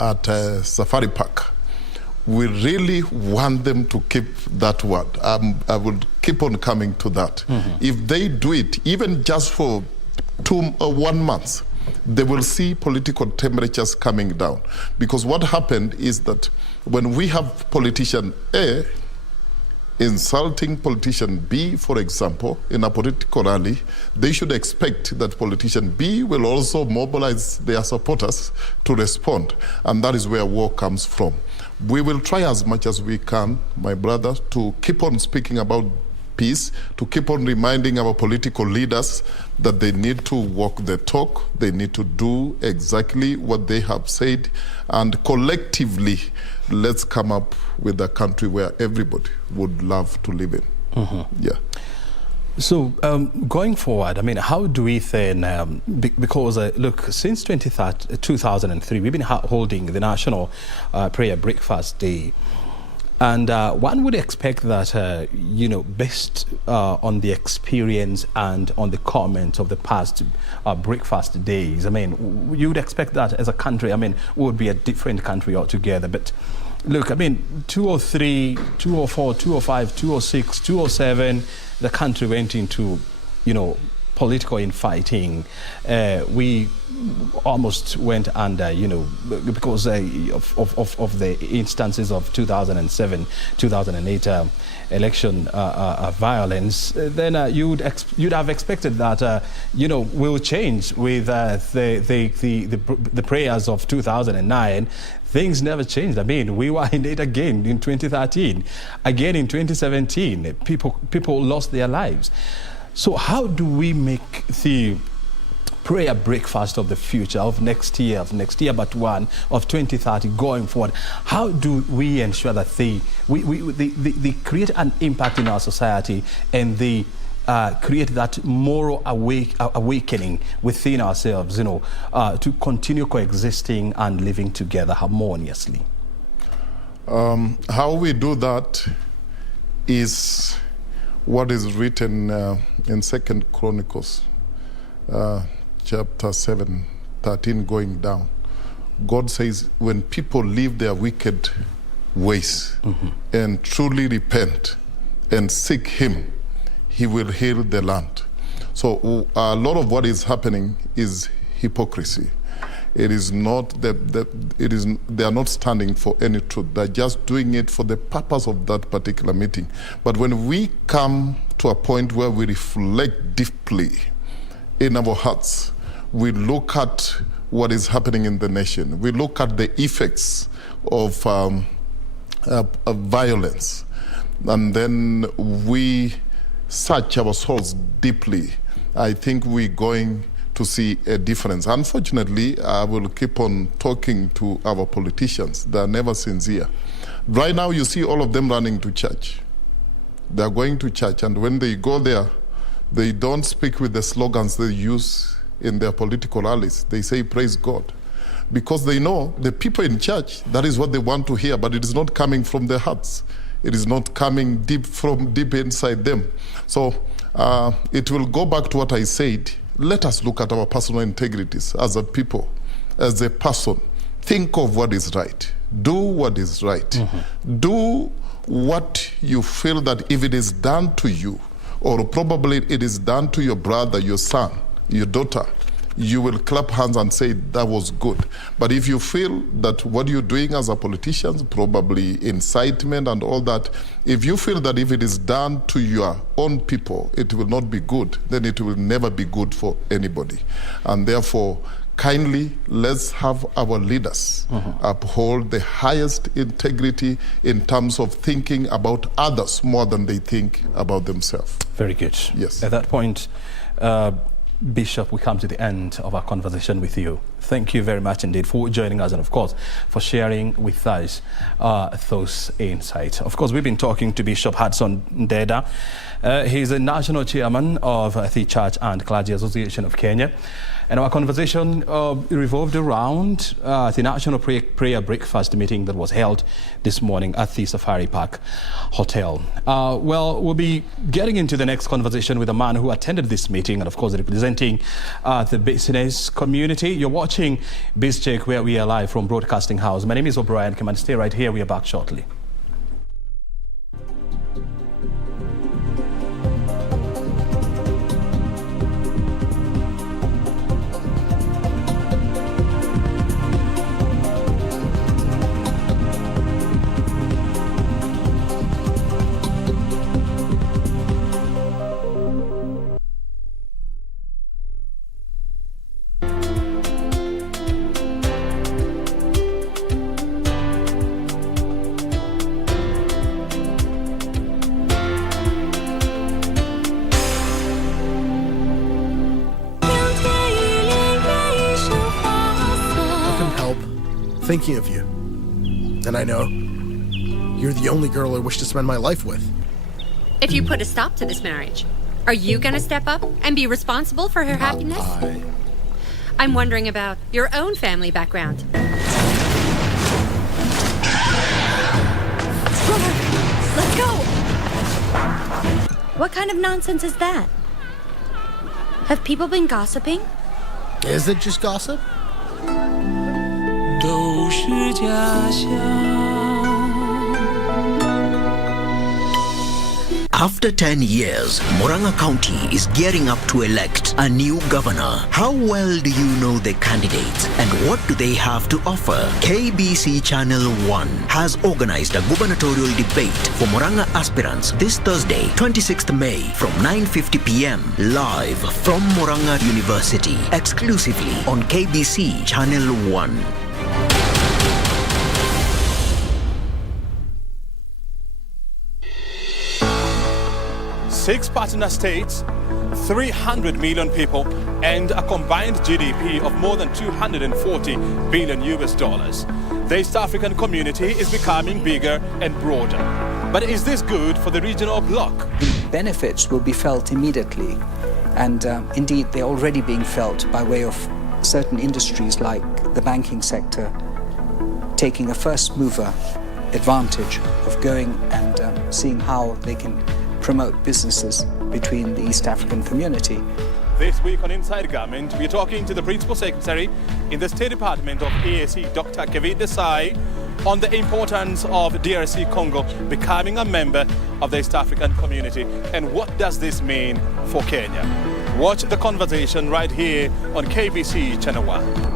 at Safari Park, we really want them to keep that word. I will keep on coming to that. If they do it, even just for 1 month, they will see political temperatures coming down. Because what happened is that when we have politician A insulting politician B, for example, in a political rally, they should expect that politician B will also mobilize their supporters to respond. And that is where war comes from. We will try as much as we can, my brother, to keep on speaking about peace, to keep on reminding our political leaders that they need to walk the talk, they need to do exactly what they have said, and collectively, let's come up with a country where everybody would love to live in. Yeah. So going forward, I mean, how do we then, because look, since 2003, we've been holding the National Prayer Breakfast Day. And one would expect that, you know, based on the experience and on the comment of the past breakfast days, I mean, you would expect that as a country, I mean, we would be a different country altogether. But look, I mean, 203, 204, 205, 206, 207, the country went into, political infighting. We almost went under, because of the instances of 2007, 2008 election violence. Then you'd have expected that, will change with the prayers of 2009. Things never changed. I mean, we were in it again in 2013, again in 2017. People lost their lives. So how do we make the prayer breakfast of the future, of next year but one, of 2030 going forward? How do we ensure that they create an impact in our society and they create that moral awakening within ourselves, to continue coexisting and living together harmoniously? How we do that is what is written in 2 Chronicles, chapter 7:13 going down. God says, when people leave their wicked ways and truly repent and seek Him, He will heal the land. So a lot of what is happening is hypocrisy. It is not they are not standing for any truth. They're just doing it for the purpose of that particular meeting. But when we come to a point where we reflect deeply in our hearts, we look at what is happening in the nation. We look at the effects of violence, and then we search our souls deeply. I think we're going to see a difference. Unfortunately, I will keep on talking to our politicians. They're never sincere. Right now, you see all of them running to church. They're going to church, and when they go there, they don't speak with the slogans they use in their political rallies. They say, praise God. Because they know the people in church, that is what they want to hear, but it is not coming from their hearts. It is not coming from deep inside them. So it will go back to what I said. Let us look at our personal integrities as a people, as a person. Think of what is right. Do what is right. Do what you feel that if it is done to you, or probably it is done to your brother, your son, your daughter, you will clap hands and say that was good. But if you feel that what you're doing as a politician, probably incitement and all that, if you feel that if it is done to your own people, it will not be good, then it will never be good for anybody. And therefore, kindly, let's have our leaders uphold the highest integrity in terms of thinking about others more than they think about themselves. Very good. Yes. At that point, Bishop, we come to the end of our conversation with you. Thank you very much indeed for joining us and, of course, for sharing with us those insights. Of course, we've been talking to Bishop Hudson Ndeda. He's the national chairman of the Church and Clergy Association of Kenya. And our conversation revolved around the National Prayer Breakfast meeting that was held this morning at the Safari Park Hotel. Well, we'll be getting into the next conversation with a man who attended this meeting and, of course, representing the business community. You're watching BizCheck, where we are live from Broadcasting House. My name is O'Brien. Kimani, stay right here. We are back shortly. Thinking of you. And I know you're the only girl I wish to spend my life with. If you put a stop to this marriage, are you gonna step up and be responsible for her happiness? I'm wondering about your own family background. Let's go! What kind of nonsense is that? Have people been gossiping? Is it just gossip? 都是假象。After 10 years, Murang'a County is gearing up to elect a new governor. How well do you know the candidates and what do they have to offer? KBC Channel 1 has organized a gubernatorial debate for Murang'a aspirants this Thursday, 26th May from 9:50 p.m. live from Murang'a University, exclusively on KBC Channel 1. 6 partner states, 300 million people, and a combined GDP of more than 240 billion US dollars. The East African community is becoming bigger and broader. But is this good for the regional bloc? The benefits will be felt immediately, and indeed they're already being felt by way of certain industries like the banking sector taking a first mover advantage of going and seeing how they can promote businesses between the East African community. This week on Inside Government, we're talking to the Principal Secretary in the State Department of EAC, Dr. Kevin Desai, on the importance of DRC Congo becoming a member of the East African community and what does this mean for Kenya. Watch the conversation right here on KBC Channel 1.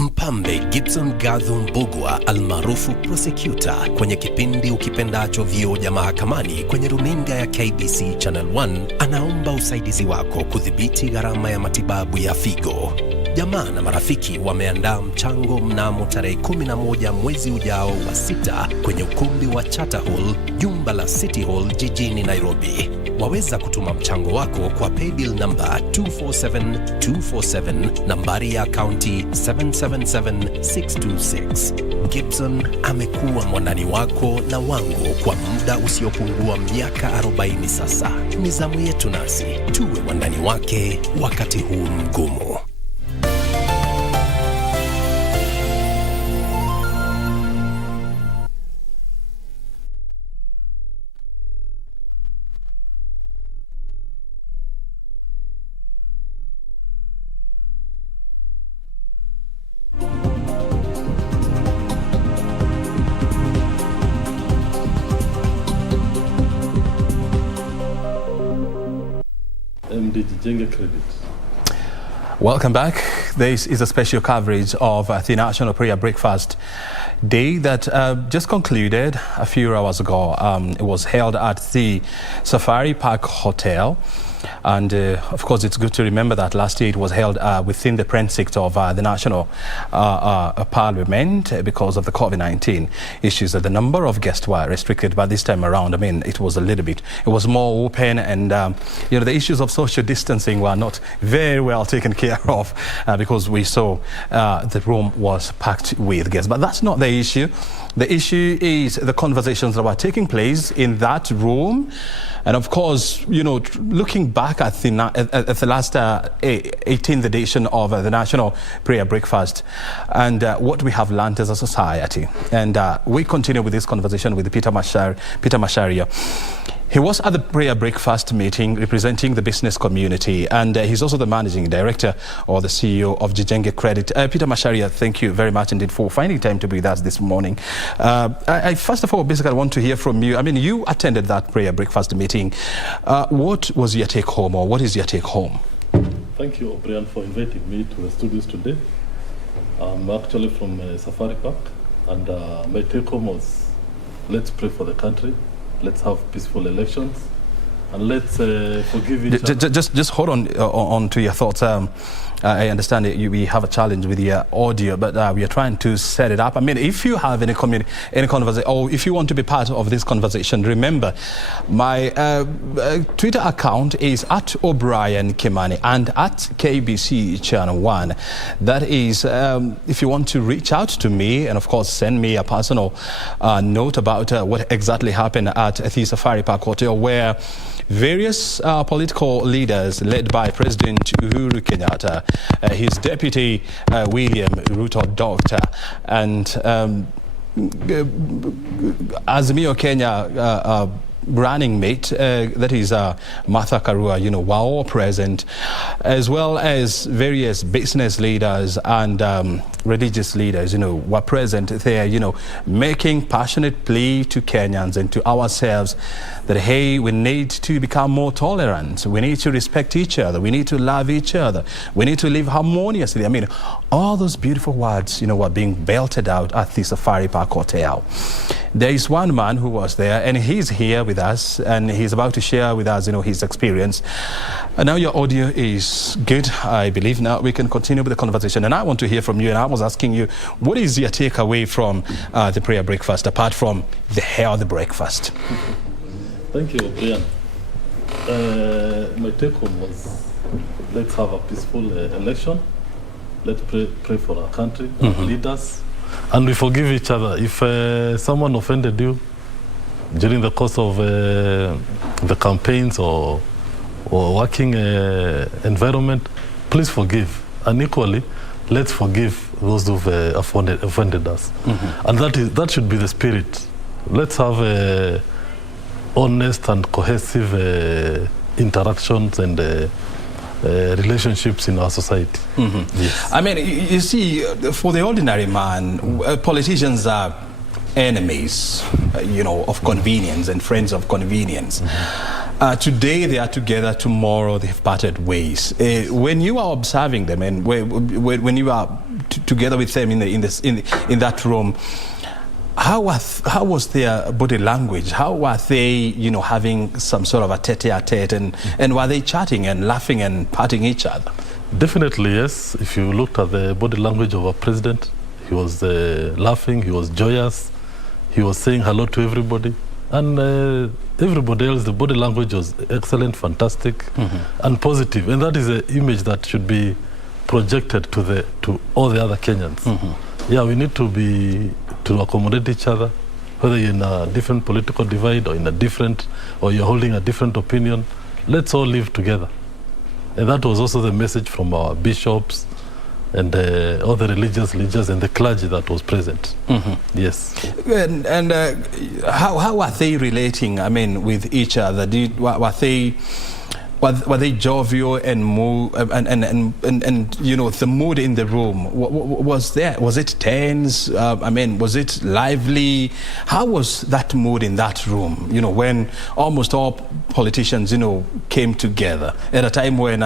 Mpambe Gibson Gadhu Mbugua almaarufu prosecutor kwenye kipindi ukipendacho Vioja Mahakamani kwenye runinga ya KBC Channel 1 anaomba usaidizi wako kudhibiti gharama ya matibabu ya figo. Jamaa na marafiki wameandaa mchango mnamo tarehe 11 mwezi ujao wa 6 kwenye ukumbi wa Charter Hall, jumba la City Hall jijini Nairobi. Waweza kutuma mchango wako kwa paybill number 247247, nambari ya akaunti 777626. Gibson amekuwa mwandani wako na wangu kwa muda usiopungua miaka 40 sasa. Ni zamu yetu nasi tuwe mwandani wake wakati huu mgumu. Welcome back. This is a special coverage of the National Prayer Breakfast Day that just concluded a few hours ago. It was held at the Safari Park Hotel. And of course, it's good to remember that last year it was held within the precinct of the National Parliament because of the COVID-19 issues. That the number of guests were restricted, but this time around, I mean, it was a little bit, it was more open, and you know, the issues of social distancing were not very well taken care of because we saw the room was packed with guests. But that's not the issue. The issue is the conversations that were taking place in that room. And of course, you know, looking back at the last 18th edition of the National Prayer Breakfast and what we have learned as a society. And we continue with this conversation with Peter Macharia. He was at the prayer breakfast meeting representing the business community, and he's also the managing director or the CEO of Jijenge Credit. Peter Macharia, thank you very much indeed for finding time to be with us this morning. I first of all basically want to hear from you. I mean, you attended that prayer breakfast meeting. What was your take home, or what is your take home? Thank you, O'Brien, for inviting me to the studios today. I'm actually from Safari Park, and my take home was, let's pray for the country. Let's have peaceful elections, and let's forgive each other. Just hold on to your thoughts. I understand that we have a challenge with the audio, but we are trying to set it up. I mean, if you have any conversation, or if you want to be part of this conversation, remember my Twitter account is at O'Brien Kimani and at KBC Channel 1. That is, if you want to reach out to me and of course send me a personal note about what exactly happened at the Safari Park Hotel, where various political leaders led by President Uhuru Kenyatta, his deputy William Ruto Doctor, and Azimio Kenya running mate, that is Martha Karua, were all present, as well as various business leaders and religious leaders, were present there, making passionate plea to Kenyans and to ourselves that, hey, we need to become more tolerant. We need to respect each other. We need to love each other. We need to live harmoniously. I mean, all those beautiful words, were being belted out at the Safari Park Hotel. There is one man who was there, and he's here with us, and he's about to share with us, his experience. And now your audio is good, I believe. Now we can continue with the conversation. And I want to hear from you, and I was asking you, what is your takeaway from the prayer breakfast, apart from the healthy breakfast? Thank you, Brian. My take home was, let's have a peaceful election. Let's pray for our country, our leaders, and we forgive each other. If someone offended you during the course of the campaigns or working environment, please forgive. And equally, let's forgive those who've offended us. And that should be the spirit. Let's have honest and cohesive interactions and relationships in our society. Yes. I mean, you see, for the ordinary man, politicians are enemies, of convenience and friends of convenience. Today they are together, tomorrow they've parted ways. When you are observing them and when you are together with them in that room, how was their body language? How were they, having some sort of a tete-a-tete, and were they chatting and laughing and patting each other? Definitely, yes. If you looked at the body language of our president, he was laughing, he was joyous, he was saying hello to everybody. And everybody else, the body language was excellent, fantastic, and positive. And that is an image that should be projected to all the other Kenyans. Yeah, we need to accommodate each other, whether you're in a different political divide or or you're holding a different opinion. Let's all live together. And that was also the message from our bishops and all the religious leaders and the clergy that was present. Yes. And how are they relating, with each other? Were they jovial and move and the mood in the room was it tense? Was it lively? How was that mood in that room? When almost all politicians came together at a time when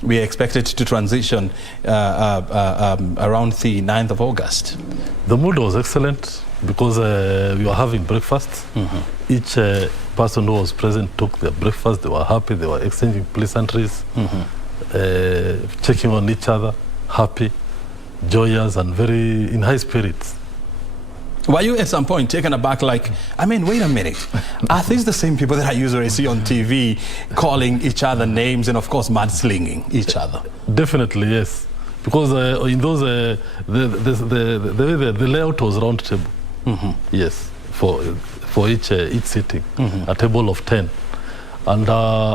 we expected to transition around the 9th of August. The mood was excellent because we were having breakfast. Each person who was present took their breakfast. They were happy. They were exchanging pleasantries, checking on each other, happy, joyous, and very in high spirits. Were you at some point taken aback, like, wait a minute, are these the same people that I usually see on TV calling each other names and, of course, mudslinging each other? Definitely, yes. Because in those, the layout was round table. Yes, for each sitting, a table of 10. And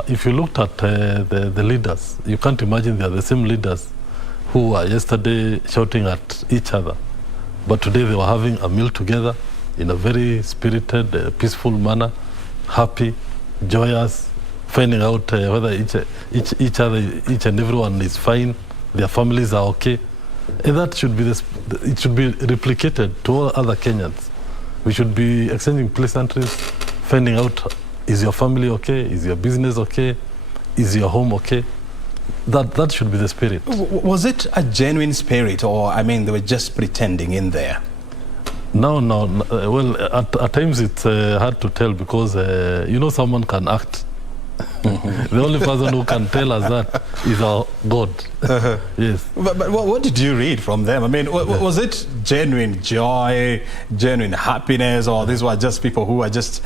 if you looked at the leaders, you can't imagine they are the same leaders who were yesterday shouting at each other. But today they were having a meal together in a very spirited, peaceful manner, happy, joyous, finding out whether each and everyone is fine, their families are okay. And that should be it should be replicated to all other Kenyans. We should be exchanging pleasantries, finding out, is your family okay? Is your business okay? Is your home okay? That should be the spirit. Was it a genuine spirit, or, they were just pretending in there? No. Well, at times it's hard to tell because, someone can act. The only person who can tell us that is our God. Yes. But what did you read from them? Was it genuine joy, genuine happiness, or these were just people who were just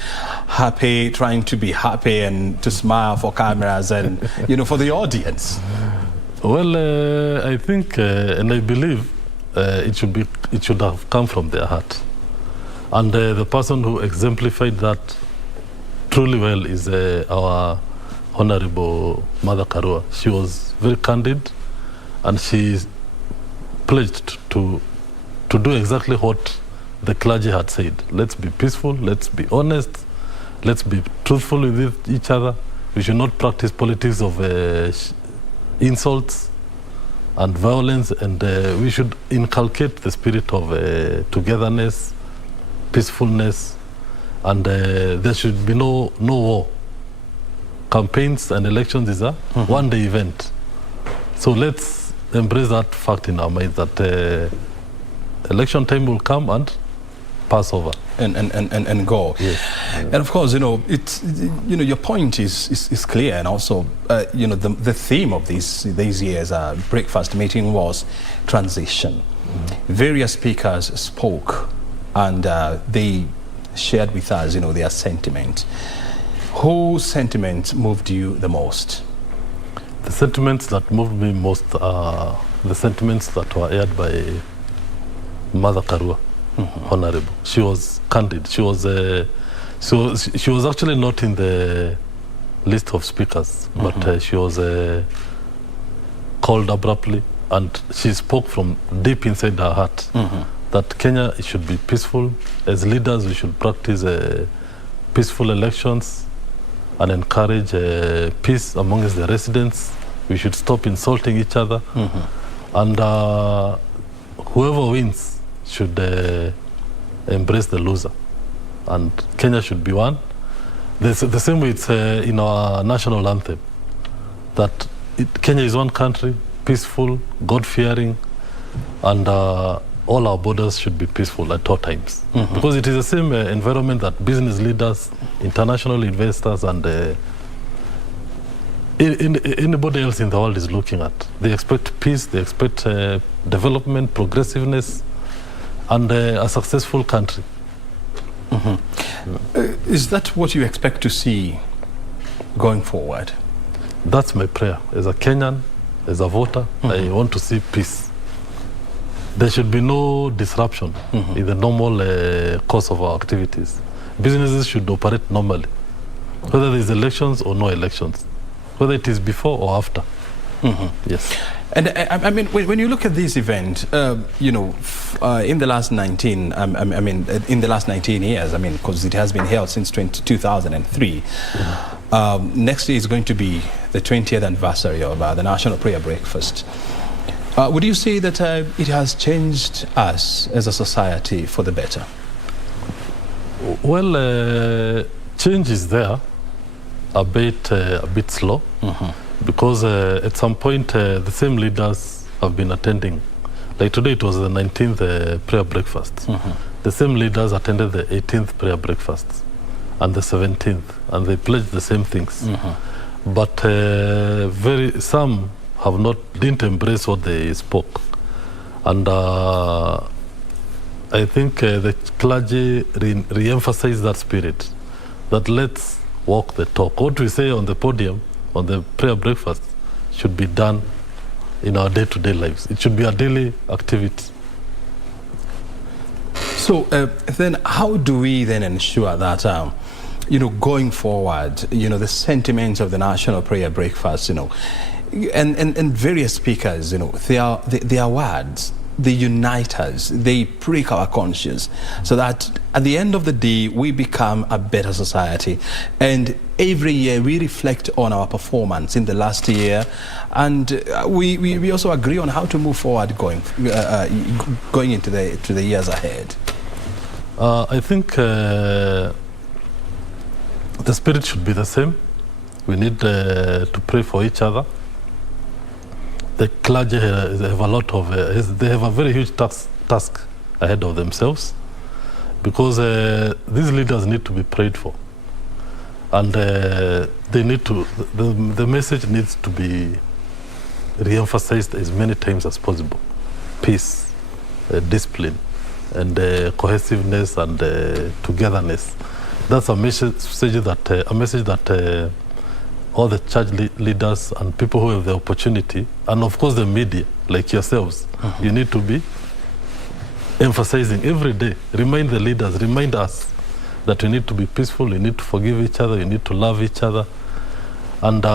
happy, trying to be happy and to smile for cameras and, for the audience? Well, I think and I believe it should have come from their heart. And the person who exemplified that truly well is our Honorable Mother Karua. She was very candid, and she pledged to do exactly what the clergy had said. Let's be peaceful, let's be honest, let's be truthful with each other. We should not practice politics of insults and violence, and we should inculcate the spirit of togetherness, peacefulness, and there should be no war. Campaigns and elections is a one-day event. So let's embrace that fact in our minds that election time will come and pass over. And go. Yes. And of course, it's your point is clear, and also the theme of these years breakfast meeting was transition. Various speakers spoke, and they shared with us their sentiment. Whose sentiment moved you the most? The sentiments that moved me most are the sentiments that were aired by Mother Karua. Honorable. She was candid. She was actually not in the list of speakers, but she was called abruptly, and she spoke from deep inside her heart that Kenya should be peaceful. As leaders, we should practice peaceful elections and encourage peace amongst the residents. We should stop insulting each other, and whoever wins should embrace the loser, and Kenya should be one. The same way it's in our national anthem, that Kenya is one country, peaceful, God-fearing, and all our borders should be peaceful at all times. Because it is the same environment that business leaders, international investors, and anybody else in the world is looking at. They expect peace, they expect development, progressiveness, and a successful country. Is that what you expect to see going forward? That's my prayer. As a Kenyan, as a voter, I want to see peace. There should be no disruption in the normal course of our activities. Businesses should operate normally, whether there is elections or no elections, whether it is before or after. Yes. And I mean, when you look at this event, in the last 19, in the last 19 years, because it has been held since 2003. Next year is going to be the 20th anniversary of the National Prayer Breakfast. Would you say that it has changed us as a society for the better? Well, change is there, a bit slow. Because at some point the same leaders have been attending. Like today it was the 19th prayer breakfast. The same leaders attended the 18th prayer breakfast and the 17th, and they pledged the same things. But some didn't embrace what they spoke. And I think the clergy re-emphasized that spirit, that let's walk the talk. What we say on the podium, on the prayer breakfast, should be done in our day-to-day lives. It should be a daily activity. So then how do we then ensure that, going forward, the sentiments of the National Prayer Breakfast, and various speakers, their words, they unite us, they prick our conscience, so that at the end of the day, we become a better society. And every year we reflect on our performance in the last year, and we also agree on how to move forward going into the years ahead. I think the spirit should be the same. We need to pray for each other. The clergy have a lot of, they have a very huge task ahead of themselves, because these leaders need to be prayed for. And they need to, the message needs to be re-emphasized as many times as possible. Peace, discipline, and cohesiveness, and togetherness. That's a message that all the church leaders and people who have the opportunity, and of course the media, like yourselves, you need to be emphasizing every day. Remind the leaders, remind us that we need to be peaceful, we need to forgive each other, we need to love each other, and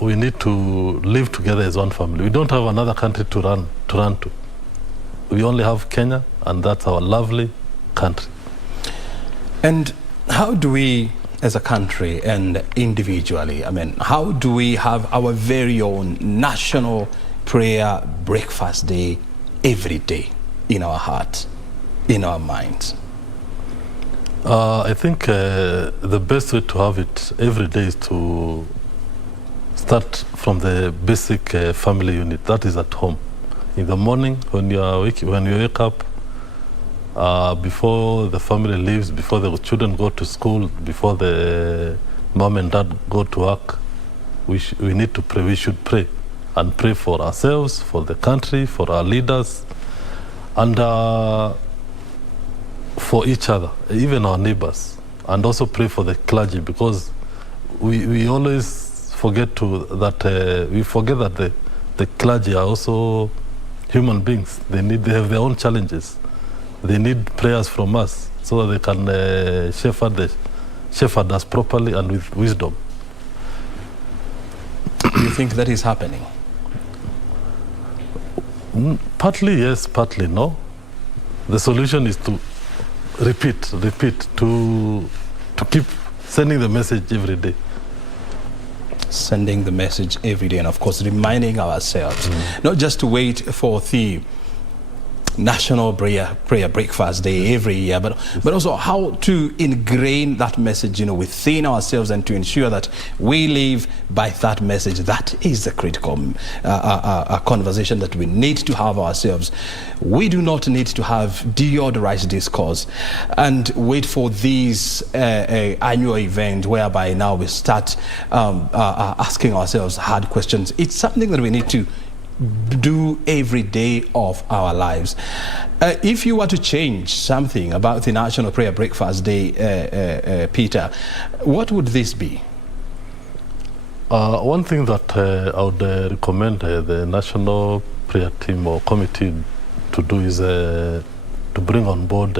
we need to live together as one family. We don't have another country to run to. We only have Kenya, and that's our lovely country. And how do we as a country and individually? I mean, how do we have our very own National Prayer Breakfast Day every day in our hearts, in our minds? I think the best way to have it every day is to start from the basic family unit, that is at home. In the morning, when you wake up, before the family leaves, before the children go to school, before the mom and dad go to work, we need to pray. We should pray and pray for ourselves, for the country, for our leaders, and for each other, even our neighbors, and also pray for the clergy, because we always forget that the clergy are also human beings. They have their own challenges. They need prayers from us so that they can shepherd us properly and with wisdom. Do you think that is happening? Partly yes, partly no. The solution is to repeat, to keep sending the message every day. Sending the message every day, and of course reminding ourselves, not just to wait for the National Prayer Breakfast Day every year, but also how to ingrain that message, within ourselves, and to ensure that we live by that message. That is the critical conversation that we need to have ourselves. We do not need to have deodorized discourse and wait for these annual event whereby now we start asking ourselves hard questions. It's something that we need to do every day of our lives. If you were to change something about the National Prayer Breakfast Day, Peter, what would this be? One thing that I would recommend the National Prayer Team or Committee to do is to bring on board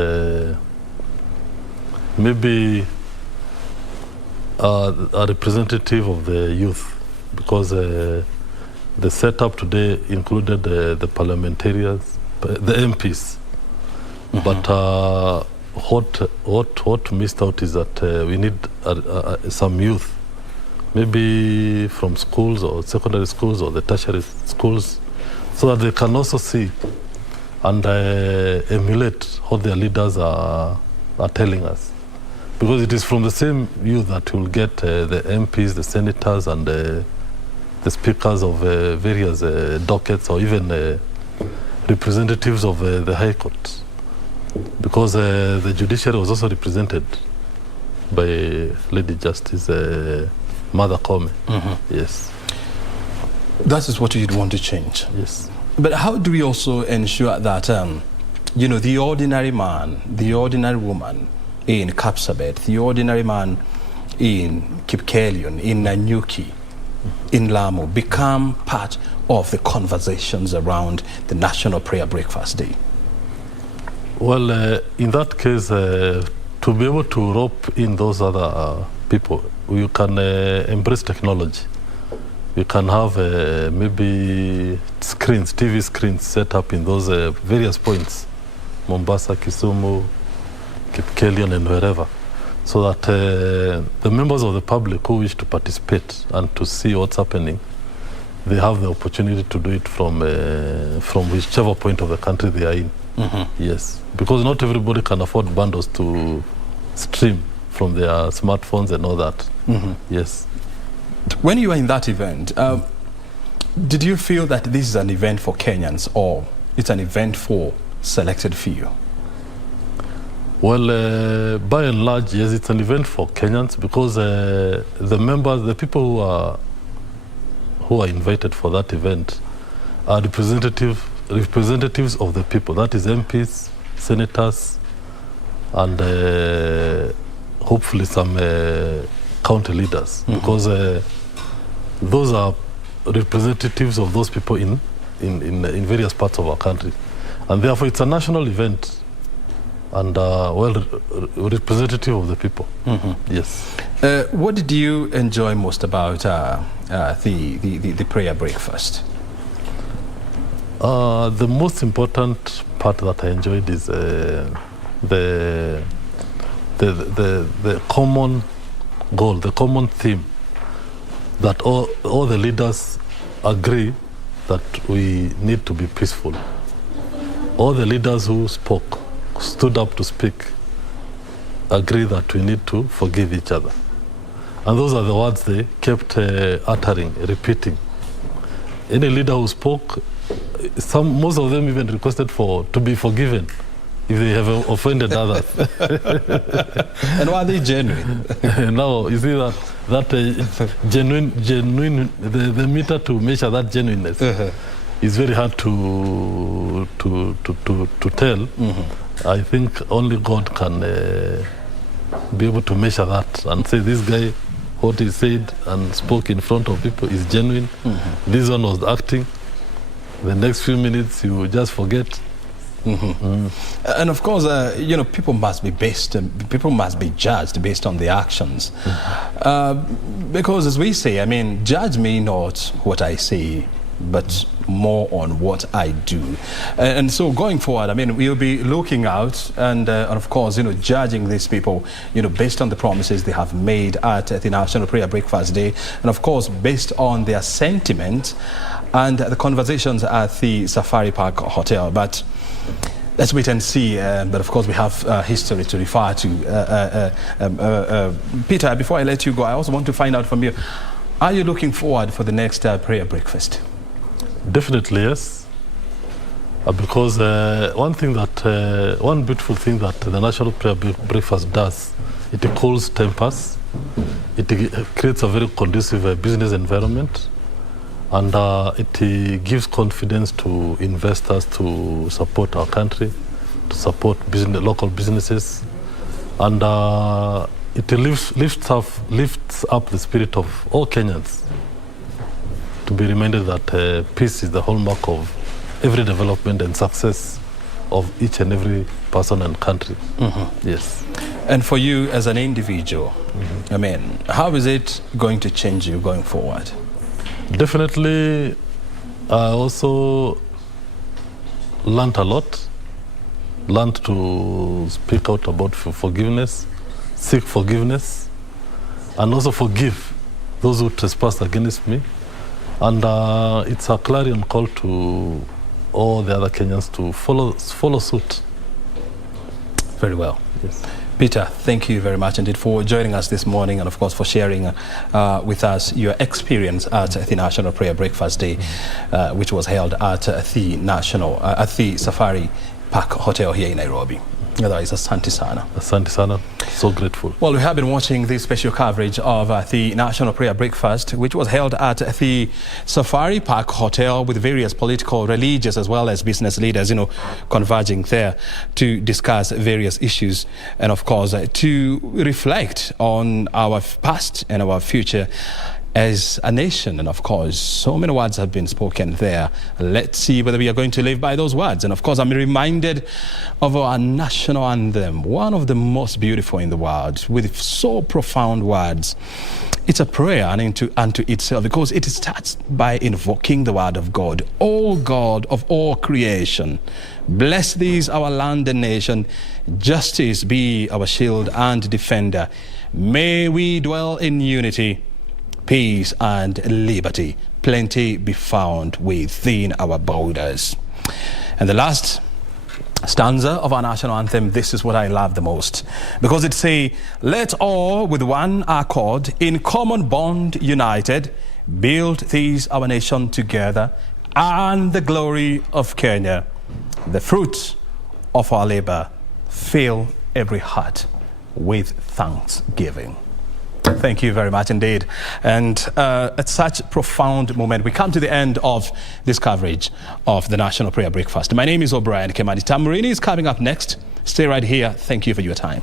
maybe a representative of the youth, because the setup today included the parliamentarians, the MPs. But what missed out is that we need some youth, maybe from schools or secondary schools or the tertiary schools, so that they can also see and emulate what their leaders are telling us. Because it is from the same youth that will get the MPs, the senators, and the speakers of various dockets, or even representatives of the High Court, because the judiciary was also represented by Lady Justice Mother Kome. Yes. That is what you'd want to change. Yes. But how do we also ensure that, the ordinary man, the ordinary woman in Kapsabet, the ordinary man in Kipkelion, in Nanyuki, in Lamu, become part of the conversations around the National Prayer Breakfast Day? Well, in that case, to be able to rope in those other people, you can embrace technology. You can have maybe screens, TV screens set up in those various points, Mombasa, Kisumu, Kipkelion, and wherever, so that the members of the public who wish to participate and to see what's happening, they have the opportunity to do it from whichever point of the country they are in. Yes, because not everybody can afford bundles to stream from their smartphones and all that. Yes. When you were in that event, did you feel that this is an event for Kenyans, or it's an event for selected few? Well, by and large, yes, it's an event for Kenyans, because the members, the people who are invited for that event are representatives of the people. That is MPs, senators, and hopefully some county leaders, because those are representatives of those people in various parts of our country, and therefore it's a national event and representative of the people. Yes. What did you enjoy most about the prayer breakfast? The most important part that I enjoyed is the common goal, the common theme, that all the leaders agree that we need to be peaceful. All the leaders who stood up to speak, agree that we need to forgive each other. And those are the words they kept uttering, repeating. Any leader who spoke, most of them even requested to be forgiven if they have offended others. And were they genuine? No, you see that genuine, the meter to measure that genuineness is very hard to tell. I think only God can be able to measure that and say this guy, what he said and spoke in front of people is genuine. This one was acting. The next few minutes you just forget. And of course, people must be judged based on the actions. Because as we say, I mean, judge me not what I say, but more on what I do. And so going forward, I mean, we'll be looking out and of course, judging these people, based on the promises they have made at the National Prayer Breakfast Day, and of course, based on their sentiment and the conversations at the Safari Park Hotel. But let's wait and see. But of course, we have history to refer to. Peter, before I let you go, I also want to find out from you, are you looking forward for the next prayer breakfast? Definitely, yes. Because one beautiful thing that the National Prayer Breakfast does, it cools tempers, it creates a very conducive business environment, and it gives confidence to investors to support our country, to support local businesses, and it lifts up the spirit of all Kenyans, to be reminded that peace is the hallmark of every development and success of each and every person and country. Yes. And for you as an individual, I mean, how is it going to change you going forward? Definitely, I also learned a lot. Learned to speak out about forgiveness, seek forgiveness, and also forgive those who trespass against me. And it's a clarion call to all the other Kenyans to follow suit. Very well. Yes. Peter, thank you very much indeed for joining us this morning, and of course for sharing with us your experience at the National Prayer Breakfast Day, which was held at the Safari Park Hotel here in Nairobi. Otherwise, asante sana. Asante sana. So grateful. Well, we have been watching this special coverage of the National Prayer Breakfast, which was held at the Safari Park Hotel with various political, religious, as well as business leaders, converging there to discuss various issues and, of course, to reflect on our past and our future as a nation. And of course, so many words have been spoken there. Let's see whether we are going to live by those words. And of course, I'm reminded of our national anthem, one of the most beautiful in the world, with so profound words. It's a prayer unto itself, because it starts by invoking the word of God. O God of all creation, bless these our land and nation. Justice be our shield and defender. May we dwell in unity, peace and liberty, plenty be found within our borders. And the last stanza of our national anthem, this is what I love the most, because it says, let all with one accord, in common bond united, build this our nation together, and the glory of Kenya, the fruit of our labor, fill every heart with thanksgiving. Thank you very much indeed. And at such profound moment, we come to the end of this coverage of the National Prayer Breakfast. My name is O'Brien Kimani. Tamurini is coming up next. Stay right here. Thank you for your time.